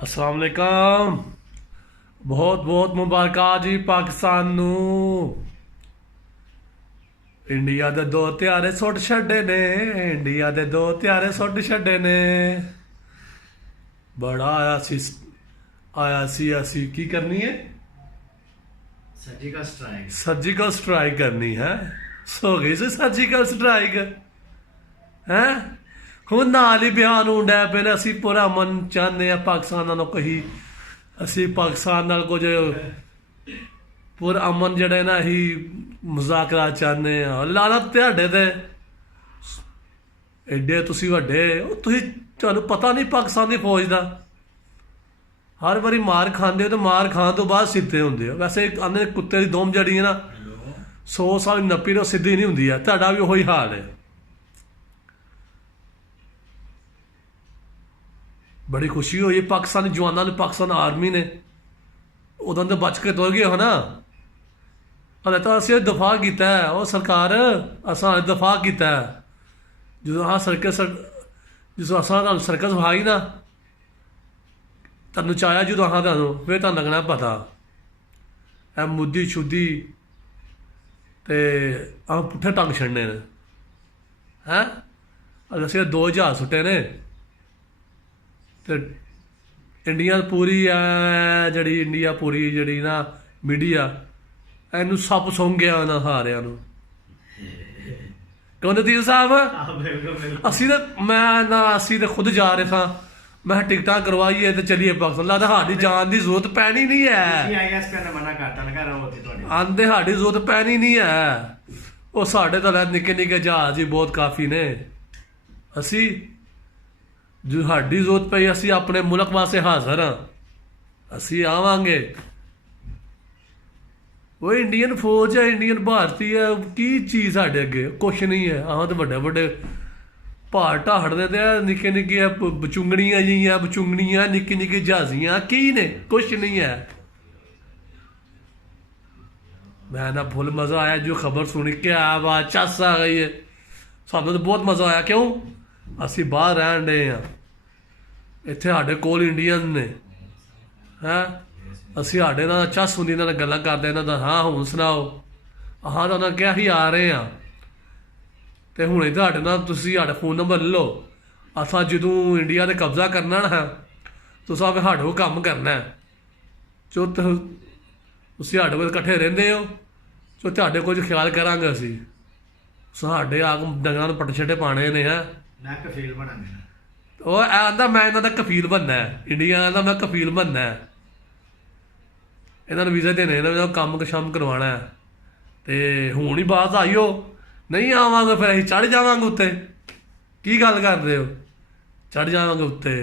अस्सलाम वालेकुम। बहुत बहुत मुबारक जी पाकिस्तान नू। इंडिया दे दो त्यारे सुट छड्डे ने, इंडिया दे दो त्यारे सुट छड्डे ने। बड़ा आया सी असी की करनी है, सर्जिकल स्ट्राइक। सर्जिकल स्ट्राइक करनी है। सो गई सी सर्जिकल स्ट्राइक है। ਹੁਣ ਨਾਲ ਹੀ ਬਿਆਨ ਹੁੰਦਾ ਪਏ ਨੇ ਅਸੀਂ ਪੂਰਾ ਅਮਨ ਚਾਹੁੰਦੇ ਆ ਪਾਕਿਸਤਾਨ ਨਾਲੋਂ ਕਹੀ ਅਸੀਂ ਪਾਕਿਸਤਾਨ ਨਾਲ ਕੁਝ ਪੂਰਾ ਅਮਨ ਜਿਹੜੇ ਨਾ ਅਸੀਂ ਮੁਜ਼ਾਕਰਾ ਚਾਹੁੰਦੇ ਆ। ਲਾਨਤ ਤੁਹਾਡੇ ਤੇ ਐਡੇ ਤੁਸੀਂ ਵੱਡੇ ਉਹ ਤੁਸੀਂ ਤੁਹਾਨੂੰ ਪਤਾ ਨਹੀਂ ਪਾਕਿਸਤਾਨ ਦੀ ਫੌਜ ਦਾ ਹਰ ਵਾਰੀ ਮਾਰ ਖਾਂਦੇ ਹੋ ਤੇ ਮਾਰ ਖਾਣ ਤੋਂ ਬਾਅਦ ਸਿੱਧੇ ਹੁੰਦੇ ਹੋ। ਵੈਸੇ ਆਂਦੇ ਕੁੱਤੇ ਦੀ ਦਮ ਜੜੀ ਹੈ ਨਾ 100 ਸਾਲ ਨੱਪੀ ਤੋਂ ਸਿੱਧੀ ਨਹੀਂ ਹੁੰਦੀ ਆ। ਤੁਹਾਡਾ ਵੀ ਉਹੀ ਹਾਲ ਹੈ। बड़ी खुशी हुई पाकिस्तानी जवानों ने, पाकिस्तान आर्मी ने उदों तो बच के तुर गए हो ना। हले तो असं दफा किया है वो सरकार, असा दफा किया है जो सर्कस जो असा सर्कस विखाई ना तुम चाया जो फिर तुम लगना पता है मुद्दी शुद्धी तो अस पुट्ठे टंग छड़ने हैं। असं 2 जहाज सुट्टे ने तो इंडिया पूरी है जी, इंडिया पूरी जी ना मीडिया इनू सप सुंघ गया ना हारिया क्यों नतीज साहब असी तो मैं ना असी तो खुद जा रहे था। मैं टिकटा करवाइए तो चलिए पाकिस्तान। लगता साड़ी जान की जरूरत पैनी नहीं है, आंदे साड़ी जरूरत पैनी नहीं है। वो साढ़े तो निके निके जहाज ही बहुत काफ़ी ने। असी जो साड़ी जरूरत पई असी अपने मुल्क वास्ते हाजिर हाँ। असी आवांगे वो इंडियन फौज है, इंडियन भारती है की चीज़ साढ़े अगे कुछ नहीं है। आह तो बड़े बड़े भार ढाड़ते तो निक्के निक्के बचुंगड़ियाँ जियां बचुंगड़ियाँ निक्की निक्की जहाजियाँ की ने कुछ नहीं है। मैं ना फुल मज़ा आया जो खबर सुनी क्या बात चस आ गई है। सानू तो बहुत मज़ा आया। क्यों ਅਸੀਂ ਬਾਹਰ ਰਹਿਣ ਡੇ ਹਾਂ, ਇੱਥੇ ਸਾਡੇ ਕੋਲ ਇੰਡੀਅਨ ਨੇ ਹੈਂ। ਅਸੀਂ ਸਾਡੇ ਨਾਲ ਚੱਸ ਹੁੰਦੀ ਇਹਨਾਂ ਨਾਲ ਗੱਲਾਂ ਕਰਦੇ ਇਹਨਾਂ ਦਾ ਹਾਂ ਹੁਣ ਸੁਣਾਓ ਆਹ ਤਾਂ ਉਹਨਾਂ ਕਿਹਾ ਹੀ ਆ ਰਹੇ ਹਾਂ ਅਤੇ ਹੁਣੇ ਤੁਹਾਡੇ ਨਾਲ ਤੁਸੀਂ ਸਾਡਾ ਫ਼ੋਨ ਨੰਬਰ ਲੈ ਲਓ। ਅਸਾਂ ਜਦੋਂ ਇੰਡੀਆ 'ਤੇ ਕਬਜ਼ਾ ਕਰਨਾ ਨਾ ਤੁਸੀਂ ਸਾਡੇ ਕੋਲ ਕੰਮ ਕਰਨਾ ਜੋ ਤੁਸੀਂ ਸਾਡੇ ਕੋਲ ਇਕੱਠੇ ਰਹਿੰਦੇ ਹੋ ਸੋ ਤੁਹਾਡੇ ਕੁਝ ਖਿਆਲ ਕਰਾਂਗੇ ਅਸੀਂ। ਸਾਡੇ ਆ ਡੰਗਰਾਂ ਨੂੰ ਪੱਟ ਛੱਡੇ ਪਾਣੇ ਨੇ ਹੈ। मैं कफील बना ਉਹ ਆਂਦਾ ਮੈਂ ਇਹਨਾਂ ਦਾ ਕਫੀਲ ਬਣਨਾ ਹੈ। ਇੰਡੀਆ ਆਂਦਾ ਮੈਂ ਕਫੀਲ ਬਣਨਾ ਹੈ। ਇਹਨਾਂ ਨੂੰ ਵੀਜ਼ਾ ਦੇਣੇ, ਇਹਨਾਂ ਨੂੰ ਕੰਮ ਸ਼ਮ ਕਰਵਾਉਣਾ ਹੈ। ਅਤੇ ਹੁਣ ਹੀ ਬਾਤ ਆਈਓ ਨਹੀਂ ਆਵਾਂਗੇ ਫਿਰ ਅਸੀਂ ਚੜ੍ਹ ਜਾਵਾਂਗੇ ਉੱਤੇ। ਕੀ ਗੱਲ ਕਰਦੇ ਹੋ? ਚੜ੍ਹ ਜਾਵਾਂਗੇ ਉੱਤੇ।